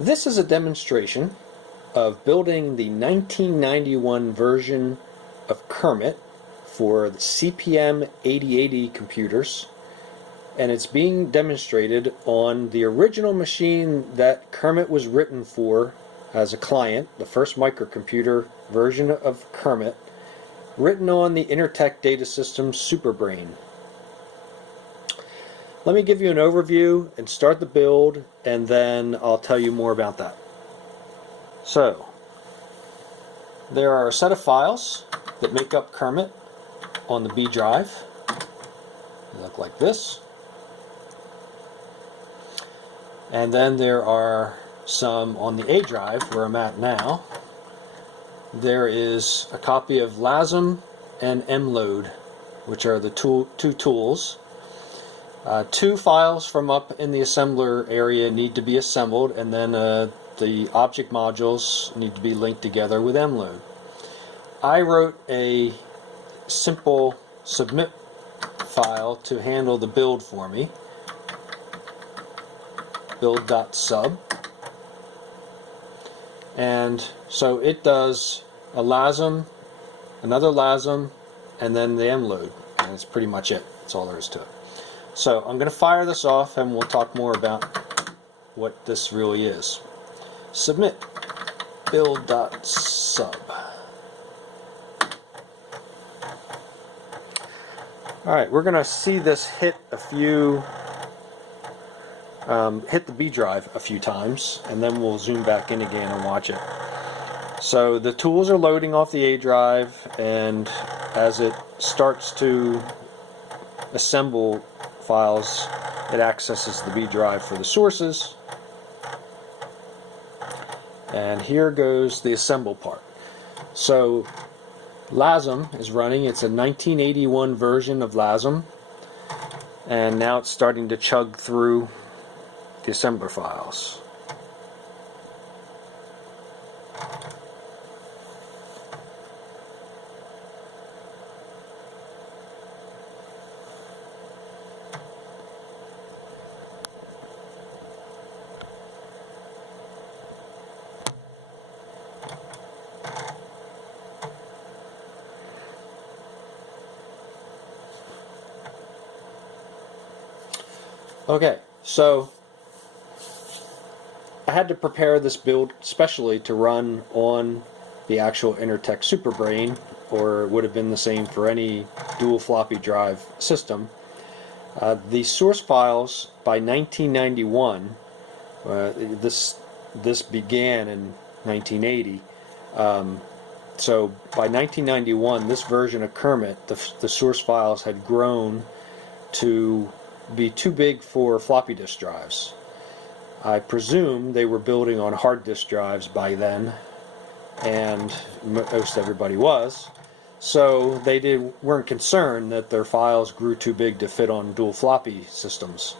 This is a demonstration of building the 1991 version of Kermit for the CPM 8080 computers, and it's being demonstrated on the original machine that Kermit was written for as a client, the first microcomputer version of Kermit, written on the Intertec Data System Superbrain. Let me give you an overview and start the build, and then I'll tell you more about that. So, there are a set of files that make up Kermit on the B drive. They look like this. And then there are some on the A drive, where I'm at now. There is a copy of LASM and mload, which are the two tools. Two files from up in the assembler area need to be assembled, and then the object modules need to be linked together with mload. I wrote a simple submit file to handle the build for me, build.sub, and so it does a LASM, another LASM, and then the mload, and that's pretty much it. That's all there is to it. So I'm going to fire this off, and we'll talk more about what this really is. Submit build.sub. Alright, we're going to see this hit a few, hit the B drive a few times, and then we'll zoom back in again and watch it. So the tools are loading off the A drive, and as it starts to assemble files, it accesses the B drive for the sources. And here goes the assemble part. So LASM is running. It's a 1981 version of LASM, and now it's starting to chug through the assembler files. Okay, so I had to prepare this build specially to run on the actual Intertec Superbrain, or it would have been the same for any dual floppy drive system. The source files by 1991, this began in 1980, so by 1991 this version of Kermit, the source files had grown to be too big for floppy disk drives. I presume they were building on hard disk drives by then, and most everybody was, so they weren't concerned that their files grew too big to fit on dual floppy systems.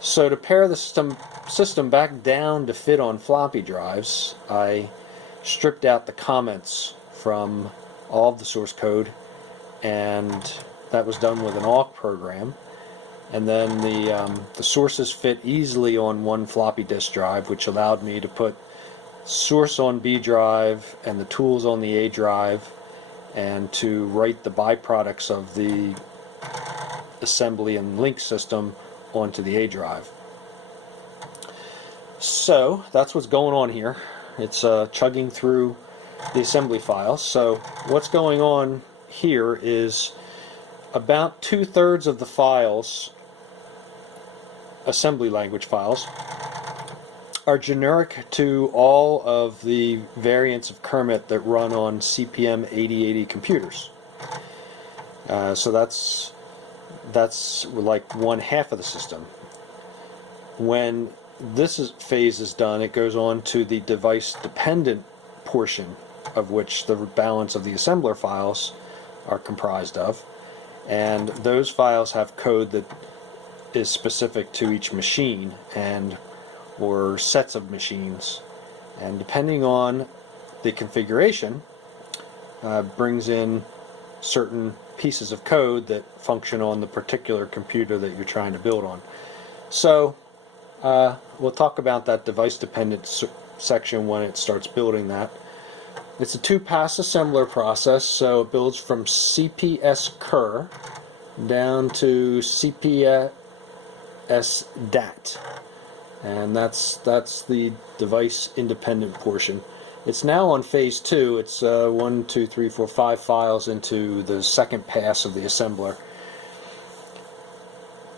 So to pare the system back down to fit on floppy drives, I stripped out the comments from all of the source code, and that was done with an awk program. And then the sources fit easily on one floppy disk drive, which allowed me to put source on B drive and the tools on the A drive, and to write the byproducts of the assembly and link system onto the A drive. So that's what's going on here. It's chugging through the assembly files. So what's going on here is about 2/3 of the files, assembly language files, are generic to all of the variants of Kermit that run on CPM 8080 computers. So that's like 1/2 of the system. When this phase is done, it goes on to the device dependent portion, of which the balance of the assembler files are comprised of, and those files have code that is specific to each machine or sets of machines, and depending on the configuration brings in certain pieces of code that function on the particular computer that you're trying to build on. So we'll talk about that device-dependent section when it starts building that. It's a two-pass assembler process, so it builds from CPS cur down to CPS DAT, and that's the device-independent portion. It's now on phase 2. It's 1, 2, 3, 4, 5 files into the second pass of the assembler.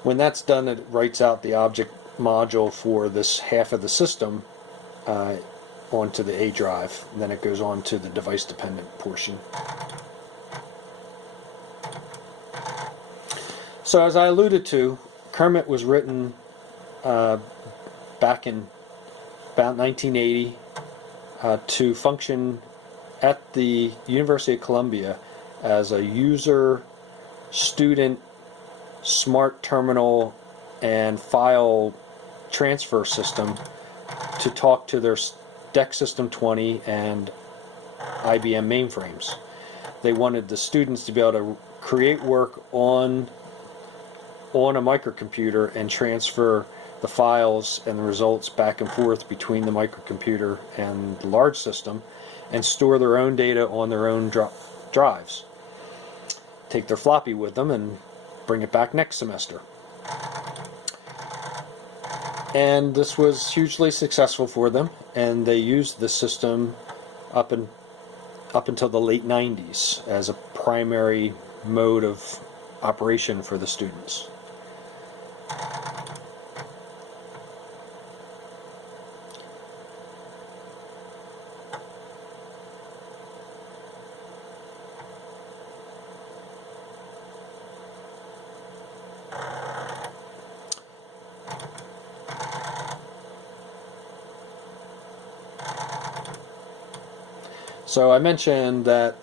When that's done, it writes out the object module for this half of the system onto the A drive, and then it goes on to the device-dependent portion. So as I alluded to, Kermit was written back in about 1980 to function at the University of Columbia as a user-student smart terminal and file transfer system to talk to their DEC System 20 and IBM mainframes. They wanted the students to be able to create work on a microcomputer and transfer the files and the results back and forth between the microcomputer and the large system, and store their own data on their own drives. Take their floppy with them and bring it back next semester. And this was hugely successful for them, and they used the system up until the late 90s as a primary mode of operation for the students. So I mentioned that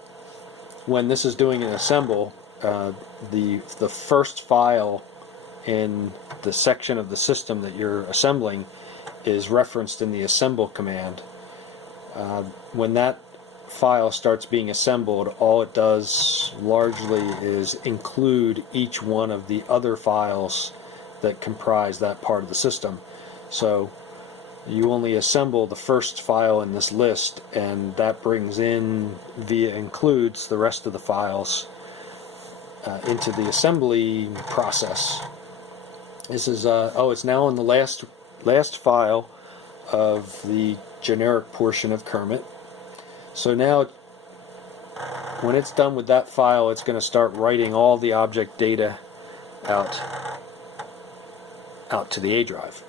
when this is doing an assemble, the first file in the section of the system that you're assembling is referenced in the assemble command. When that file starts being assembled, all it does largely is include each one of the other files that comprise that part of the system. So you only assemble the first file in this list, and that brings in via includes the rest of the files into the assembly process. This is it's now in the last file of the generic portion of Kermit. So now when it's done with that file, it's going to start writing all the object data out to the A drive.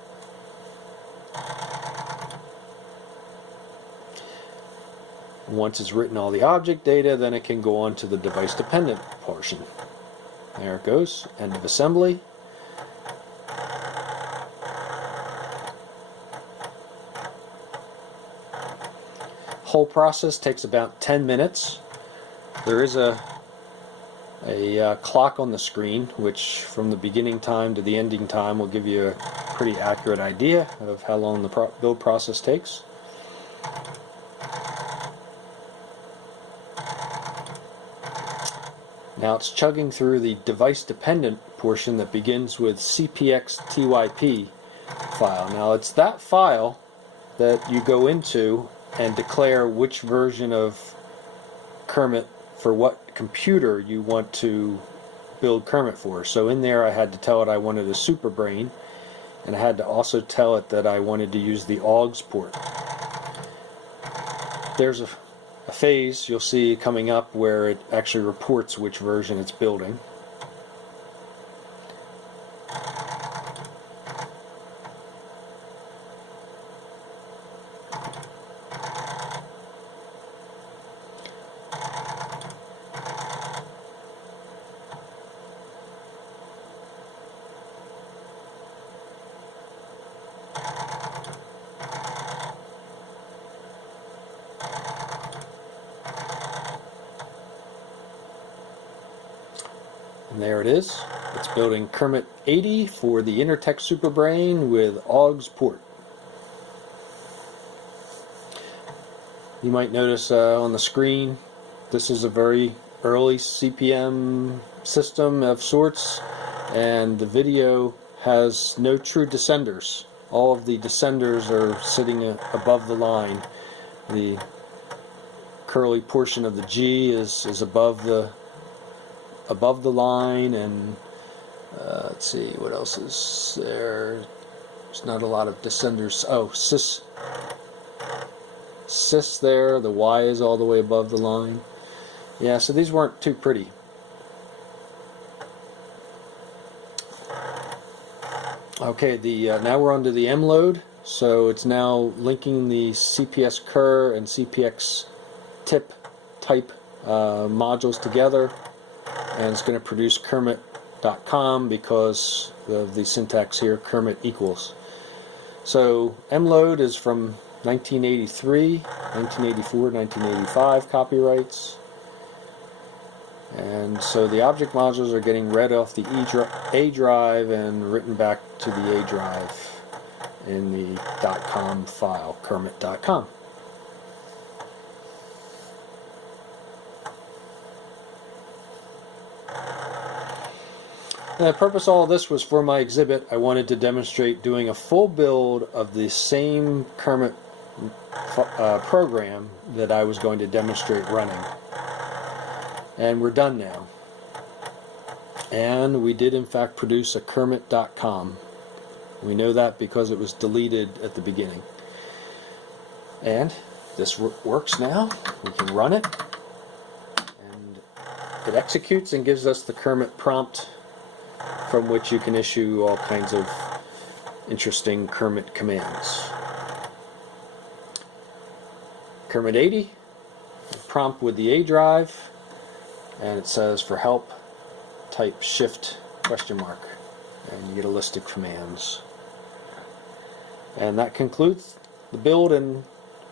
Once it's written all the object data, then it can go on to the device-dependent portion. There it goes, end of assembly. Whole process takes about 10 minutes. There is a clock on the screen, which from the beginning time to the ending time will give you a pretty accurate idea of how long the build process takes. Now it's chugging through the device-dependent portion that begins with cpx-typ file. Now it's that file that you go into and declare which version of Kermit for what computer you want to build Kermit for. So in there I had to tell it I wanted a Superbrain, and I had to also tell it that I wanted to use the AUX port. There's a phase you'll see coming up where it actually reports which version it's building. And there it is. It's building Kermit-80 for the Intertec Superbrain with AUX port. You might notice on the screen, this is a very early CPM system of sorts, and the video has no true descenders. all of the descenders are sitting above the line. The curly portion of the G is above the line, and let's see what else is there. There's not a lot of descenders. Oh, cis there. The Y is all the way above the line. Yeah, so these weren't too pretty. Okay, now we're onto the M load. So it's now linking the CPS cur and CPX tip type modules together, and it's going to produce Kermit.com because of the syntax here, Kermit equals. So M load is from 1983, 1984, 1985 copyrights. And so the object modules are getting read off the A drive and written back to the A drive in the .com file, Kermit.com. The purpose of all this was for my exhibit. I wanted to demonstrate doing a full build of the same Kermit program that I was going to demonstrate running. And we're done now. And we did in fact produce a Kermit.com. We know that because it was deleted at the beginning. And this works now. We can run it. And it executes and gives us the Kermit prompt, from which you can issue all kinds of interesting Kermit commands. Kermit-80, prompt with the A drive, and it says for help, type shift ? And you get a list of commands. And that concludes the build and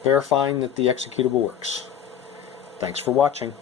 verifying that the executable works. Thanks for watching.